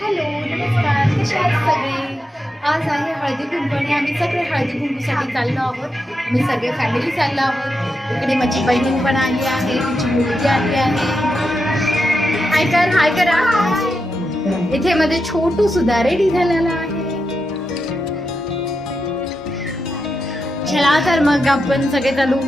Hello नमस्कार, कसे आहात सगळे. आज आहे हळदी कुंकू आणि आम्ही सगळे हळदी कुंकूसाठी चाललो आहोत. आम्ही सगळे फॅमिली चाललो आहोत. इकडे माझी बहिणी पण आली आहे, तिची मुलगी आली आहे. हाय करा. इथे मध्ये छोटू सुद्धा रेडी झालेला आहे. चला तर मग आपण सगळे चालू.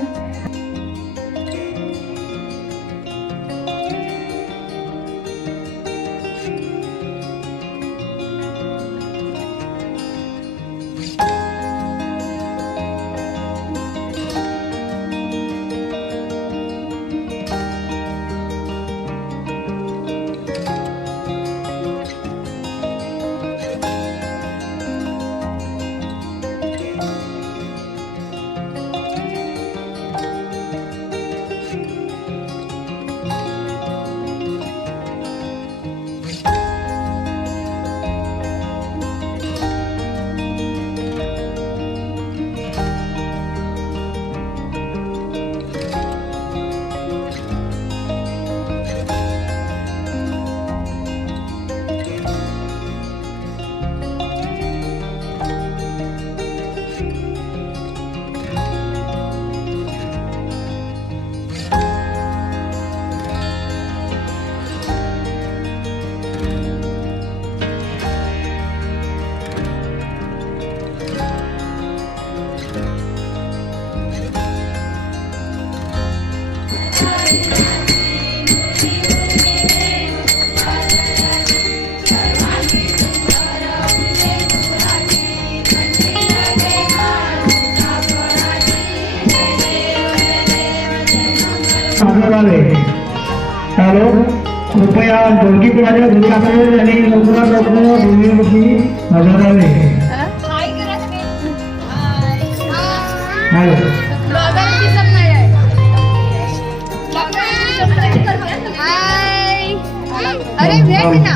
हॅलो, कृपया दोघी माझ्या घरी असेल आणि लवकरात लवकर भूमीवरती हजर राहावे. हॅलो, अरे भेट ना.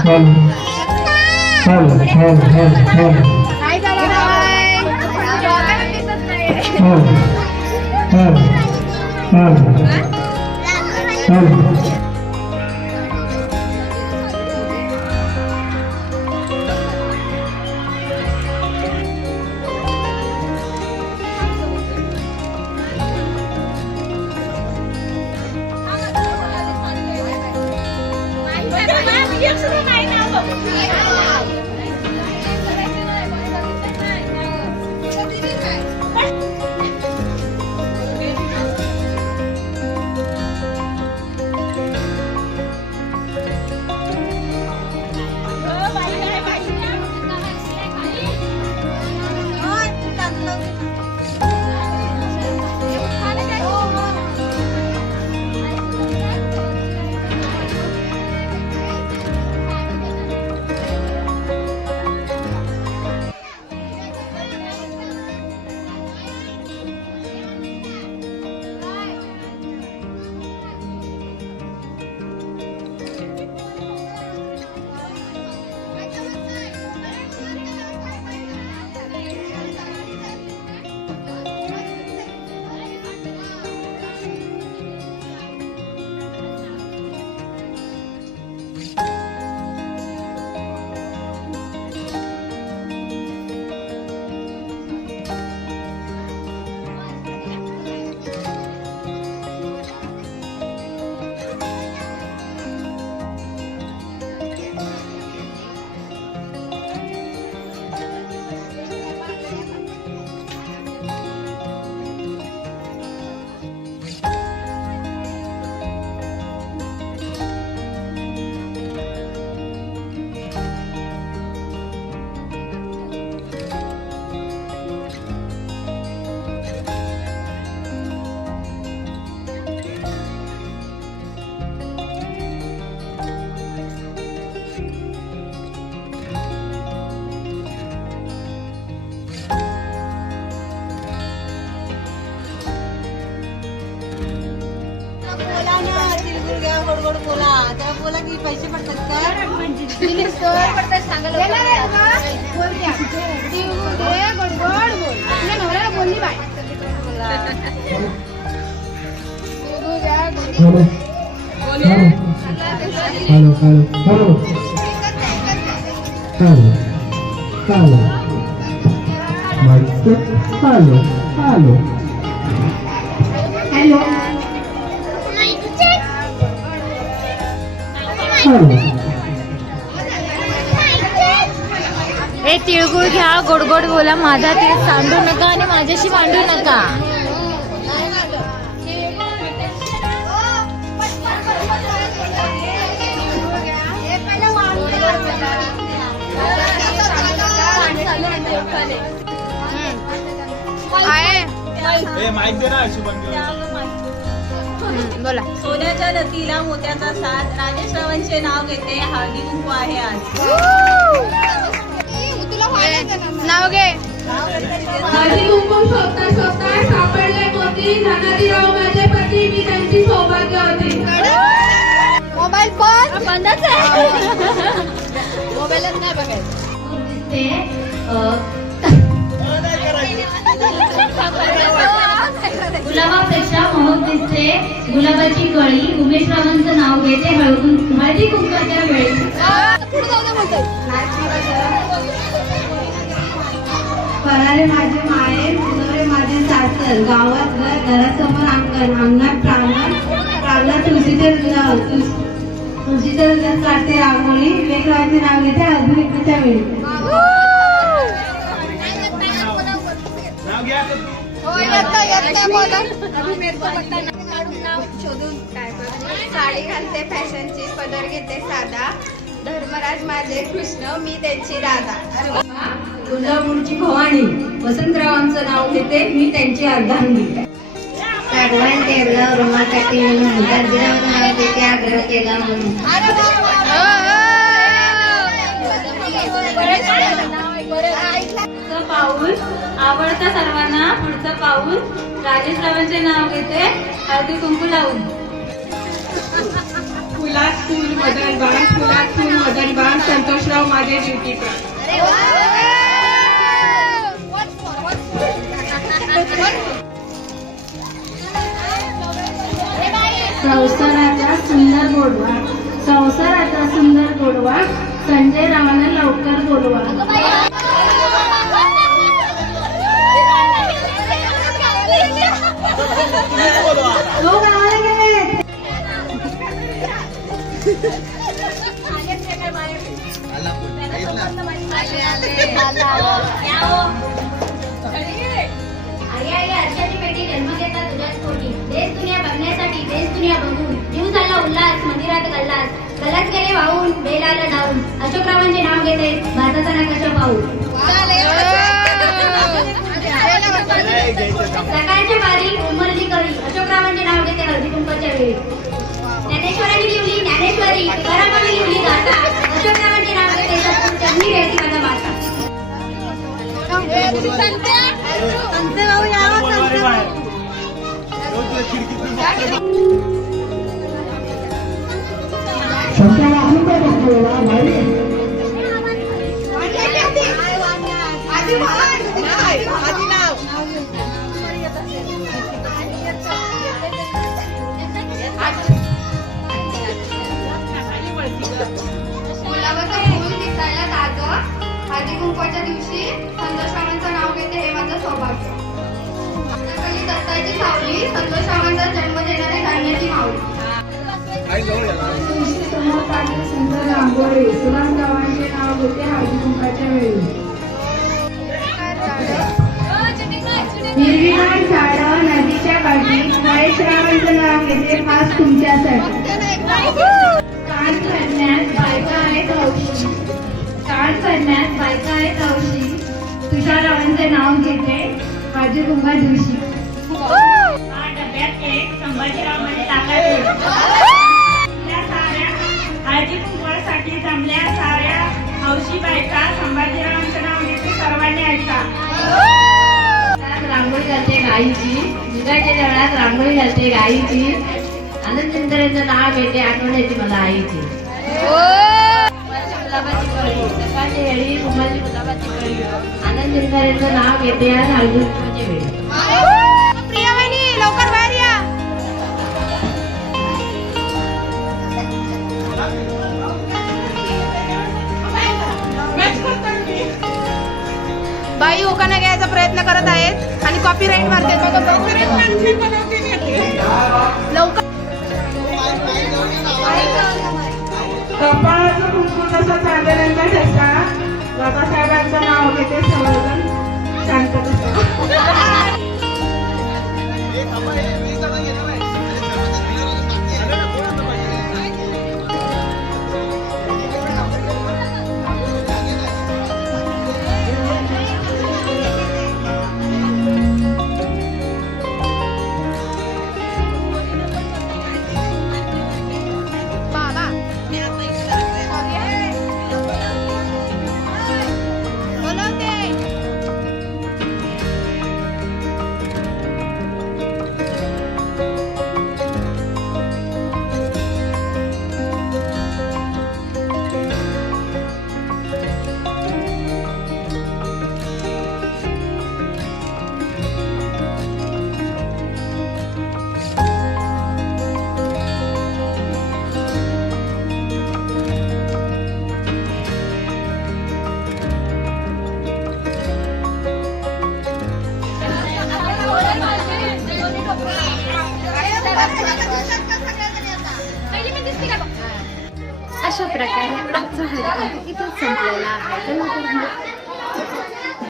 गोड बोला, त्या बोला की पैसे पडतात का? बोलली bye. Hello hello hello hello hello mike hello hello hello hello हे तिळगुळ घ्या, गोड गोड बोला, माझा तीळ सांडू नका आणि माझ्याशी मांडू नका. बोला. सोन्याच्या नथीला मोत्याचा साथ, राजेश रावांचे नाव घेते, हळदी कुंकू आहे आज. नाव घे. हळदी कुंकू शोधता शोधता सापडले मोती, धनाजीराव माझे पती, मी त्यांची सौभाग्यवती. मोबाईल पण बंदच आहे. मोबाईलच नाही बघायचं. गुलाबापेक्षा मोहक दिसते गुलाबाची कळी, उमेश रावांचं नाव घेते हळदी कुंकाच्या वेळी. परारे माझे माये, फुलरे माझे सासर, गावात घर, घरासमोर अंगण, अंगणात प्रांगण, प्रांगणात तुळशीचे वृंदावन काढते रांगोळी, लेकराचे नाव घेते अभिनेत्रीच्या वेळी. साडी घालते फॅशनची, पदर घेते साधा, धर्मराज माझे कृष्ण, मी त्यांची राधा. तुळजापूरची भवानी, वसंतरावांचं नाव घेते, मी त्यांची अर्धांगी. साडवण ठेवलं रुमासाठी म्हणून, गांधीरावांचं नाव घेते आग्रह केला म्हणून. पुढचं पाऊल आवडतं सर्वांना, पुढचं पाऊल राजेश रावांचे नाव घेते हळदी कुंकू लावून. फुलात फुल मदन बाण, फुलात फुल मदन बाण, संतोषराव माझे ड्युटी प्राण. संसाराचा सुंदर गोडवा, संसाराचा सुंदर गोडवा, संजय रावांना लवकर बोलवा. तो गावाला गेले. आई आई आरशाची पेटी जन्म घेता तुझ्याच पोटी, देश दुनिया बघण्यासाठी देश दुनिया बघून जीव झाला उल्हास, मंदिरात गल्लास गेले वाहून, बेल आलं डाऊन, अशोकरावांचे नाव घेते भारताचा नकाशा पाहून. सकाळच्या बारी उमरली कळी, अशोकरावांचे नाव घेते हळदी कुंकवाच्या वेळी. ज्ञानेश्वरांनी लिहिली ज्ञानेश्वरी, तुकारामांनी लिहिली गाथा, अशोकरावांचे नाव घेते सद्गुरू चरणी रेती माझा माता. संते भाऊ यावं, संते भाऊ. संताला आपण काय बघतो भाई. गुलाबाचं फूल दिसायला ताजं, हळदी कुंकवाच्या दिवशी संतोषरावांचं नाव घेते हे माझं सौभाग्य. आपल्याकडे दत्ताची सावली, संतोषरावांचा जन्म देणारे धान्याची माऊली. समोर काढली सुंदर रांगोळी, सुरामरावांचे नाव घेते हळदी कुंकाच्या वेळी. हिरवीगार झाडं नदीच्या काठी, महेशरावांचं नाव घेते खास तुमच्यासाठी. कान करण्यात बायका आहेत हौशी, कान करण्यात बायका आहेत हौशी, तुषाररावांचे नाव घेते हळदी कुंका दिवशी. डब्यात एक संभाजीराव मध्ये हळदी कुंकवासाठी जमल्या साऱ्या हौशी बायका, संभाजीरावांचं नाव घेते सर्वांनी ऐका. रांगोळी घालते गाईची, दुधाच्या जेवणात रांगोळी घालते गाईची, आनंद चिंतरेचं नाव घेते आठवण येते मला आईची. गुलाबाची कळी, सकाळच्या वेळी कुंभाची गुलाबाची कळी, आनंद चिंतरेचं नाव घेते आज हळदी कुंकवाच्या वेळी. लवकर बाहेर या. बाई ओकाना घ्यायचा प्रयत्न करत आहेत आणि कॉपीराईट मारते बघा लवकर कपाळाचं कुंकू तसं चांदण्यांचा ठसा बाबासाहेबांचं नाव घेते सर्वजण शांत बसा. अशा प्रकारे आजचा हळदी कुंकू इथं संपलेला आहे. तर